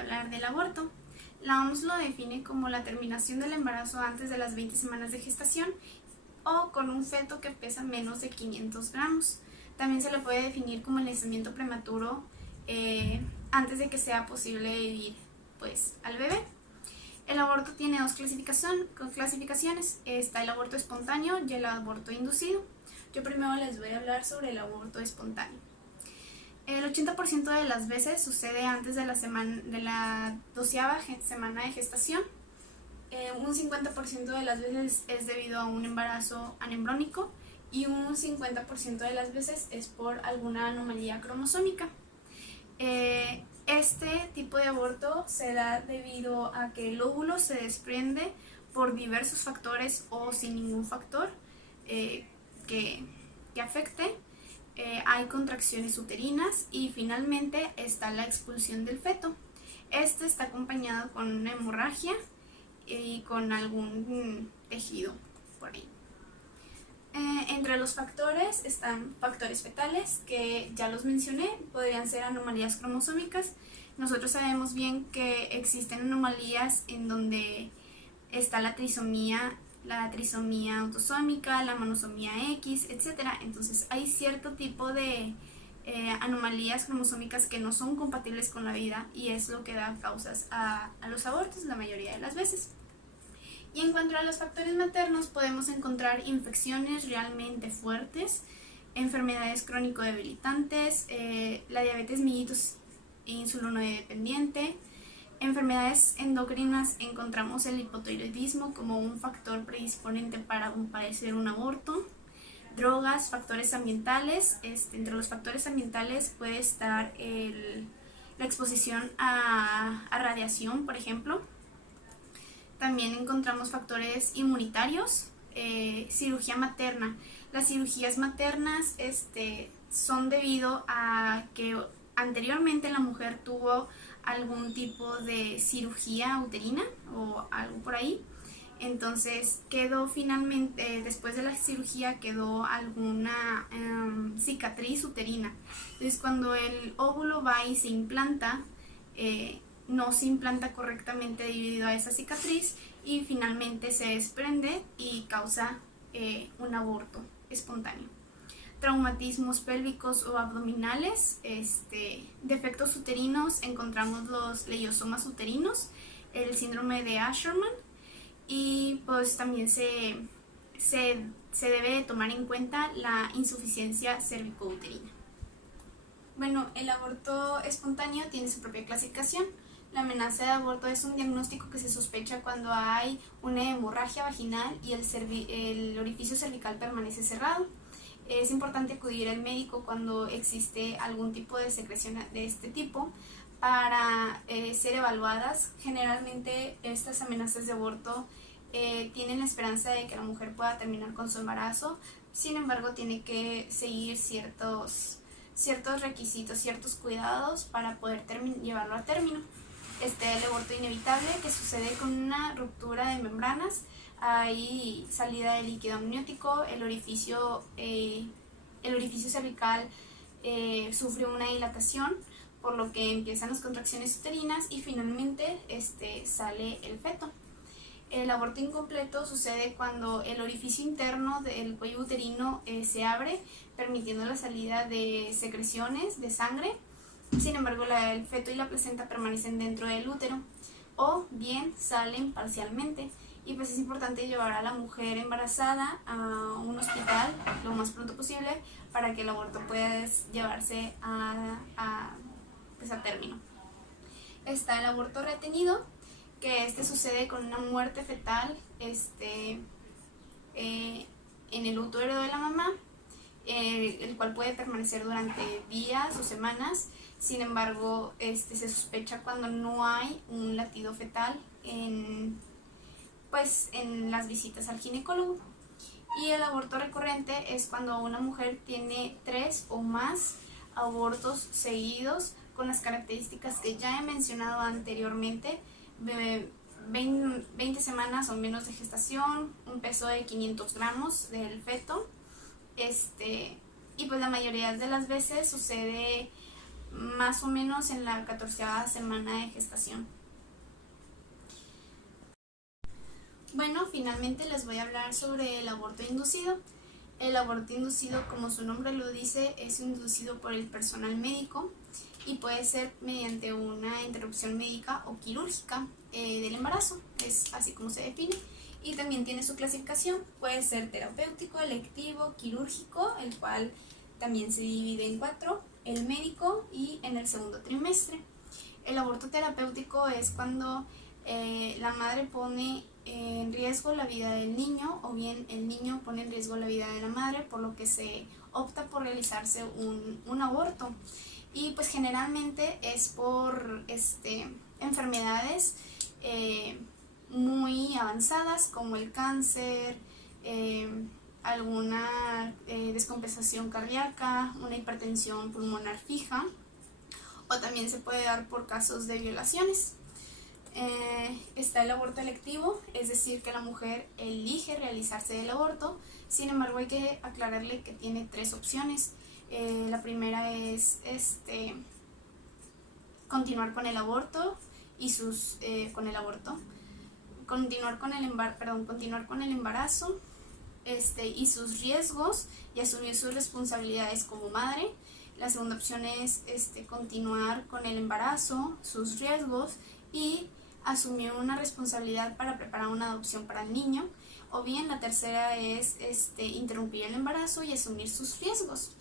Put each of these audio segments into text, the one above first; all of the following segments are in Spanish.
hablar del aborto. La OMS lo define como la terminación del embarazo antes de las 20 semanas de gestación o con un feto que pesa menos de 500 gramos. También se le puede definir como el nacimiento prematuro antes de que sea posible vivir pues, al bebé. El aborto tiene dos clasificaciones. Está el aborto espontáneo y el aborto inducido. Yo primero les voy a hablar sobre el aborto espontáneo. El 80% de las veces sucede antes de la 12ª semana de gestación. Un 50% de las veces es debido a un embarazo anembriónico y un 50% de las veces es por alguna anomalía cromosómica. Este tipo de aborto se da debido a que el óvulo se desprende por diversos factores o sin ningún factor que afecte. Hay contracciones uterinas y finalmente está la expulsión del feto. Este está acompañado con una hemorragia y con algún tejido por ahí. Entre los factores están factores fetales, que ya los mencioné, podrían ser anomalías cromosómicas. Nosotros sabemos bien que existen anomalías en donde está la trisomía autosómica, la monosomía X, etc. Entonces hay cierto tipo de anomalías cromosómicas que no son compatibles con la vida y es lo que da causas a los abortos la mayoría de las veces. Y en cuanto a los factores maternos, podemos encontrar infecciones realmente fuertes, enfermedades crónico-debilitantes, la diabetes mellitus e insulinodependiente. Enfermedades endocrinas, encontramos el hipotiroidismo como un factor predisponente para padecer un aborto. Drogas, factores ambientales. Entre los factores ambientales puede estar la exposición a radiación, por ejemplo. También encontramos factores inmunitarios, cirugía materna. Las cirugías maternas son debido a que anteriormente la mujer tuvo algún tipo de cirugía uterina o algo por ahí. Entonces quedó finalmente, después de la cirugía quedó alguna cicatriz uterina. Entonces cuando el óvulo va y se implanta, no se implanta correctamente debido a esa cicatriz y finalmente se desprende y causa un aborto espontáneo. Traumatismos pélvicos o abdominales, defectos uterinos, encontramos los leiosomas uterinos, el síndrome de Asherman y pues también se debe tomar en cuenta la insuficiencia cervicouterina. Bueno, el aborto espontáneo tiene su propia clasificación. La amenaza de aborto es un diagnóstico que se sospecha cuando hay una hemorragia vaginal y el orificio cervical permanece cerrado. Es importante acudir al médico cuando existe algún tipo de secreción de este tipo para ser evaluadas. Generalmente estas amenazas de aborto tienen la esperanza de que la mujer pueda terminar con su embarazo, sin embargo tiene que seguir ciertos requisitos, ciertos cuidados para poder llevarlo a término. El aborto inevitable, que sucede con una ruptura de membranas, hay salida de líquido amniótico, el orificio cervical sufre una dilatación, por lo que empiezan las contracciones uterinas y finalmente sale el feto. El aborto incompleto sucede cuando el orificio interno del cuello uterino se abre, permitiendo la salida de secreciones de sangre. Sin embargo, el feto y la placenta permanecen dentro del útero o bien salen parcialmente. Y pues es importante llevar a la mujer embarazada a un hospital lo más pronto posible para que el aborto pueda llevarse a término. Está el aborto retenido, que sucede con una muerte fetal en el útero de la mamá, el cual puede permanecer durante días o semanas. Sin embargo, se sospecha cuando no hay un latido fetal en las visitas al ginecólogo. Y el aborto recurrente es cuando una mujer tiene 3 o más abortos seguidos con las características que ya he mencionado anteriormente: 20 semanas o menos de gestación, un peso de 500 gramos del feto, y pues la mayoría de las veces sucede más o menos en la 14ª semana de gestación. Bueno, finalmente les voy a hablar sobre el aborto inducido. El aborto inducido, como su nombre lo dice, es inducido por el personal médico y puede ser mediante una interrupción médica o quirúrgica del embarazo, es así como se define. Y también tiene su clasificación, puede ser terapéutico, electivo, quirúrgico, el cual también se divide en 4, el médico y en el segundo trimestre. El aborto terapéutico es cuando la madre pone en riesgo la vida del niño o bien el niño pone en riesgo la vida de la madre, por lo que se opta por realizarse un aborto. Y pues generalmente es por enfermedades muy avanzadas como el cáncer, alguna descompensación cardíaca, una hipertensión pulmonar fija, o también se puede dar por casos de violaciones. Está el aborto electivo, es decir, que la mujer elige realizarse el aborto. Sin embargo, hay que aclararle que tiene 3 opciones. La primera es continuar con el aborto y continuar con el embarazo y sus riesgos y asumir sus responsabilidades como madre. La segunda opción es continuar con el embarazo, sus riesgos y asumir una responsabilidad para preparar una adopción para el niño. O bien la tercera es interrumpir el embarazo y asumir sus riesgos.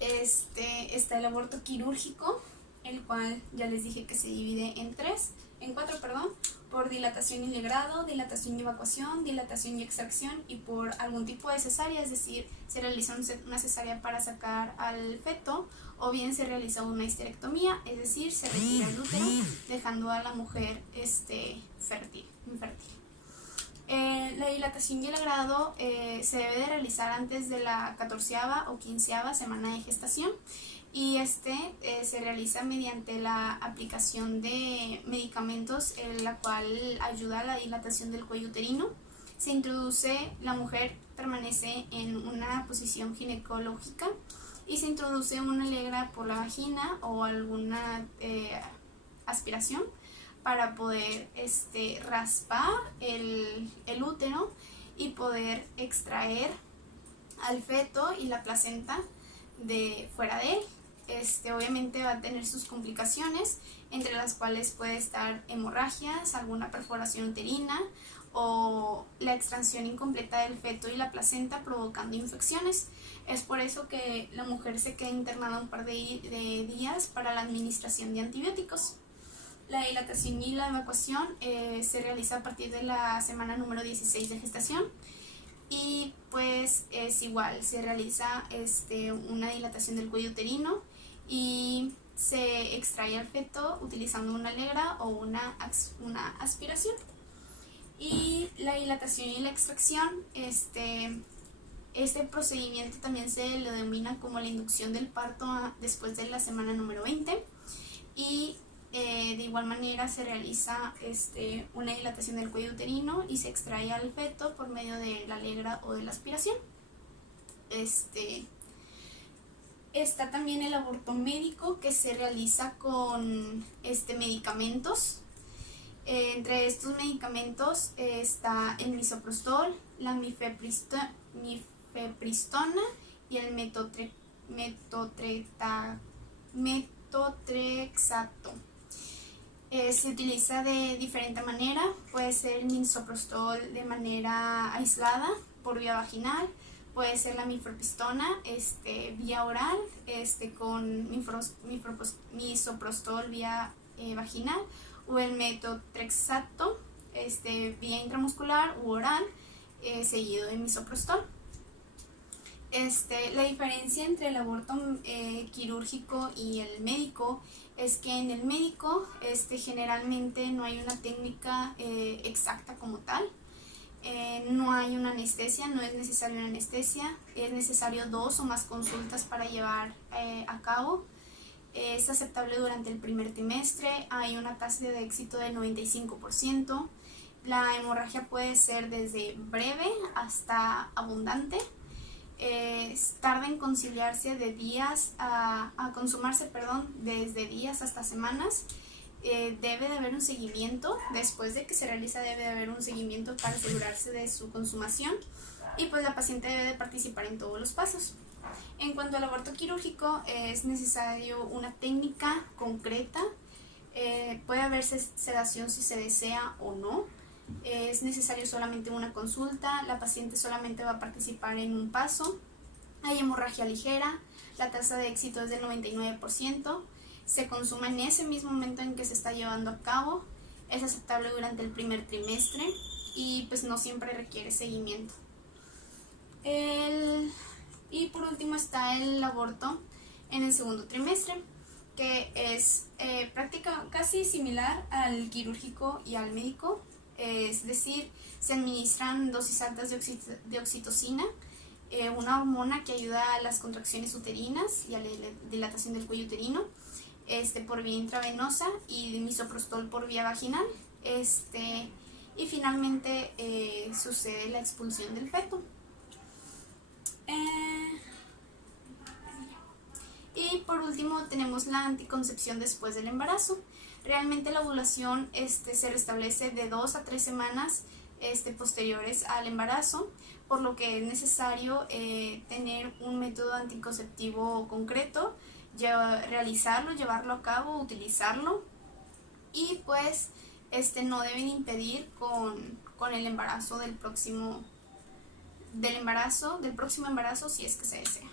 Está el aborto quirúrgico, el cual ya les dije que se divide en 4, por dilatación y legrado, dilatación y evacuación, dilatación y extracción y por algún tipo de cesárea, es decir, se realiza una cesárea para sacar al feto o bien se realiza una histerectomía, es decir, se retira el útero dejando a la mujer infértil. La dilatación y el legrado se debe de realizar antes de la 14ª o 15ª semana de gestación y se realiza mediante la aplicación de medicamentos, la cual ayuda a la dilatación del cuello uterino. Se introduce, la mujer permanece en una posición ginecológica y se introduce una legra por la vagina o alguna aspiración para poder raspar el útero y poder extraer al feto y la placenta de fuera de él. Obviamente va a tener sus complicaciones, entre las cuales puede estar hemorragias, alguna perforación uterina o la extracción incompleta del feto y la placenta provocando infecciones. Es por eso que la mujer se queda internada un par de días para la administración de antibióticos. La dilatación y la evacuación se realiza a partir de la semana número 16 de gestación y pues es igual, se realiza una dilatación del cuello uterino y se extrae al feto utilizando una legra o una aspiración. Y la dilatación y la extracción, este procedimiento también se le denomina como la inducción del parto después de la semana número 20 y de igual manera se realiza una dilatación del cuello uterino y se extrae al feto por medio de la legra o de la aspiración. Está también el aborto médico, que se realiza con medicamentos. Entre estos medicamentos está el misoprostol, la mifepristona y el metotrexato. Se utiliza de diferente manera, puede ser el misoprostol de manera aislada por vía vaginal, puede ser la mifepristona vía oral con misoprostol vía vaginal, o el metotrexato vía intramuscular u oral seguido de misoprostol. La diferencia entre el aborto quirúrgico y el médico es que en el médico generalmente no hay una técnica exacta como tal. No hay una anestesia, no es necesaria una anestesia, es necesario 2 o más consultas para llevar a cabo. Es aceptable durante el primer trimestre, hay una tasa de éxito del 95%. La hemorragia puede ser desde breve hasta abundante. tarda en conciliarse de días a consumarse, perdón, desde días hasta semanas. Debe de haber un seguimiento, después de que se realiza debe de haber un seguimiento para asegurarse de su consumación, y pues la paciente debe de participar en todos los pasos. En cuanto al aborto quirúrgico, es necesario una técnica concreta, puede haber sedación si se desea o no, es necesario solamente una consulta, la paciente solamente va a participar en un paso, hay hemorragia ligera, la tasa de éxito es del 99%, se consuma en ese mismo momento en que se está llevando a cabo, es aceptable durante el primer trimestre y pues no siempre requiere seguimiento. Y por último está el aborto en el segundo trimestre, que es casi similar al quirúrgico y al médico, es decir, se administran dosis altas de oxitocina, una hormona que ayuda a las contracciones uterinas y a la dilatación del cuello uterino, por vía intravenosa, y de misoprostol por vía vaginal, y finalmente sucede la expulsión del feto. Y por último tenemos la anticoncepción después del embarazo. Realmente la ovulación se restablece de 2 a 3 semanas posteriores al embarazo, por lo que es necesario tener un método anticonceptivo concreto, realizarlo, llevarlo a cabo, utilizarlo, y pues no deben impedir con el embarazo del próximo embarazo si es que se desea.